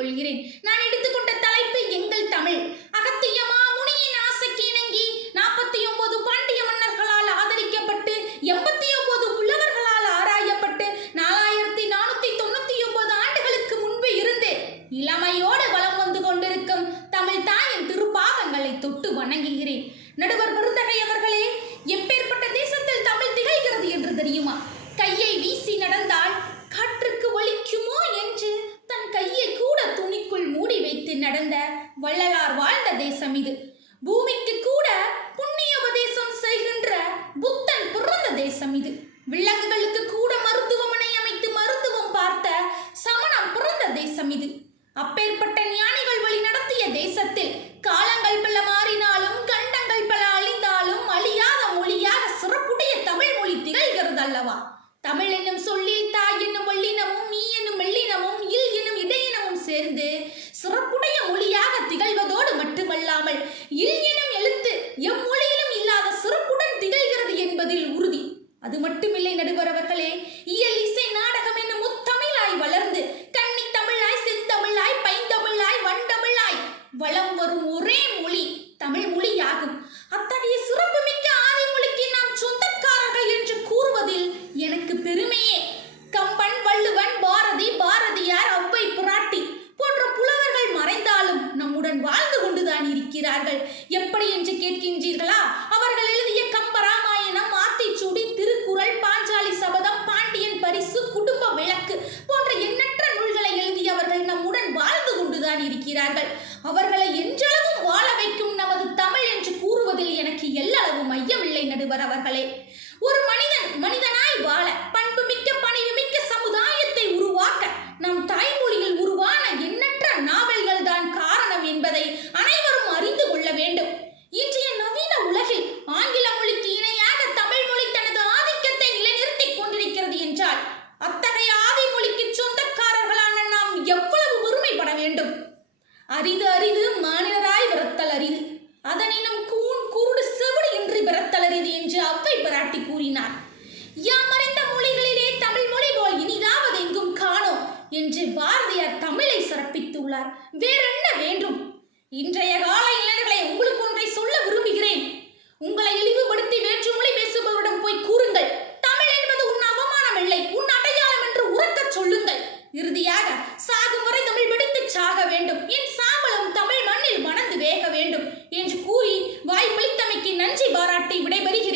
கொள்கிறேன். நான் எடுத்துக்கொண்ட தலைப்பு எங்கள் தமிழ். அகத்தியமா முனியின் ஆசைக்கு இணங்கி 49 பாண்டிய மன்னர்களால் ஆதரிக்கப்பட்டு 89 புலவர்களால் ஆராயப்பட்டு 4499 ஆண்டுகளுக்கு முன்பு இருந்து இளமையோடு வலம் வந்து கொண்டிருக்கும் தமிழ் தாயின் திருப்பாதங்களை தொட்டு வணங்குகிறேன். நடுவர் பெருந்தகை அவர்களே, எப்பேற்பட்ட தேசத்தில் தமிழ் திகழ்கிறது என்று தெரியுமா? கையை வீசி நடந்தால் காற்றுக்கு வலிக்குமோ என்று தன் கையை கூட துணிக்குள் மூடி வைத்து நடந்த வள்ளலார் வாழ்ந்த தேசம் இது. பூமிக்கு கூட புண்ணிய உபதேசம் செய்கின்ற புத்தன் பிறந்த தேசம் இது. விலங்குகளுக்கு கூட மருத்துவமனை அமைத்து மருத்துவம் பார்த்த சமணம் பிறந்த தேசம் இது. அப்பேற்பட்ட ஞானிகள் வழி நடத்திய தேசத்தில் காலங்கள் பல மாறினாலும் கண்டங்கள் பல அழிந்தாலும் அழியாத மொழியாக சிறப்புடைய தமிழ் மொழி திகழ்கிறது அல்லவா? தமிழ் என்னும் சொல்லில் தாய் என்னும் வல்லினமும் ஈ என்னும் மெல்லினமும் இல் என்னும் இடையினமும் சேர்ந்து சிறப்புடைய மொழியாக திகழ்வதோடு மட்டுமல்லாமல் இல் எனும் எழுத்து எம்மொழியிலும் இல்லாத சிறப்புடன் திகழ்கிறது என்பதில் உறுதி. அது மட்டுமில்லை நடுவர் அவர்களே, இயல் இசை நாடகம் என்னும் முத்தமிழாய் வளர்ந்து கன்னி தமிழாய் செந்தமிழாய் பைந்தமிழாய் வண்டமிழாய் வளம் வரும் ஒரே மொழி தமிழ் மொழியாகும். அத்தகைய சிறப்புமிக்க ஆதி மொழிக்கு நாம் சொந்தக்காரர்கள் என்று கூறுவதில் எனக்கு பெருமையே. கம்பன், வள்ளுவன், பாரதி, பாரதியார், ஔவை பிராட்டி போன்ற புலவர்கள் மறைந்தாலும் நம்முடன் வாழ்ந்து கொண்டுதான் இருக்கிறார்கள். எப்படி என்று கேட்கின்றீர்களா? அவர்கள் எழுதிய கம்பராமாயணம், ஆத்திச்சூடி, திருக்குறள், பாஞ்சாலி சபதம், பாண்டியன் பரிசு, குடும்ப விளக்கு போன்ற எண்ணற்ற நூல்களை எழுதியவர்கள் நம்முடன் வாழ்ந்து கொண்டுதான் இருக்கிறார்கள். அவர்களை என்றளவும் வாழ வைக்கும் நமது தமிழ் என்று கூறுவதில் எனக்கு எல்லளவும் ஐயமில்லை நடுவர் அவர்களே. ஒரு மனிதனாய் வாழ பண்புமிக்க பணிவுமிக்க சமுதாயத்தை உருவாக்க நம் தாய்மொழியில் உருவான எண்ணற்ற நாவல்கள் தான் காரணம் என்பதை அனைவரும் அறிந்து கொள்ள வேண்டும். இன்றைய நவீன உலகில் ஆங்கில மொழிக்கு இணையாக தமிழ் மொழி தனது ஆதிக்கத்தை நிலைநிறுத்திக் கொண்டிருக்கிறது என்றால் அத்தகைய ஆதி மொழிக்கு சொந்தக்காரர்களான நாம் எவ்வளவு பெருமைப்பட வேண்டும். அரிது அரிது மானிடராய் பிறத்தல் அரிது, அதனினும் கூன் குருடு செவிடு இன்றி பிறத்தல் அரிது என்று ஔவை பிராட்டி கூறினார். யாமறிந்த மொழிகளிலே தமிழ் மொழி போல் இனிதாவது எங்கும் காணோம் என்று பாரதியார் தமிழை சிறப்பித்துள்ளார். வேறென்ன வேண்டும்? இன்றைய கால இளைஞர்களை உங்களுக்கு ஒன்றை சொல்ல விரும்புகிறேன். உங்களை இழிவுபடுத்தி வேற்று மொழி பேசுபவரிடம் போய் கூறுங்கள், தமிழ் என்பது உன் அவமானம் இல்லை, உன் அடையாளம் என்று உரக்கச் சொல்லுங்கள். இறுதியாக சாகும் வரை தமிழ் வெடித்து சாக வேண்டும், என் சாம்பலும் தமிழ் மண்ணில் மணந்து வேக வேண்டும் என்று கூறி வாய்ப்பளித்தமைக்கு நன்றி பாராட்டி விடைபெறுகிறேன்.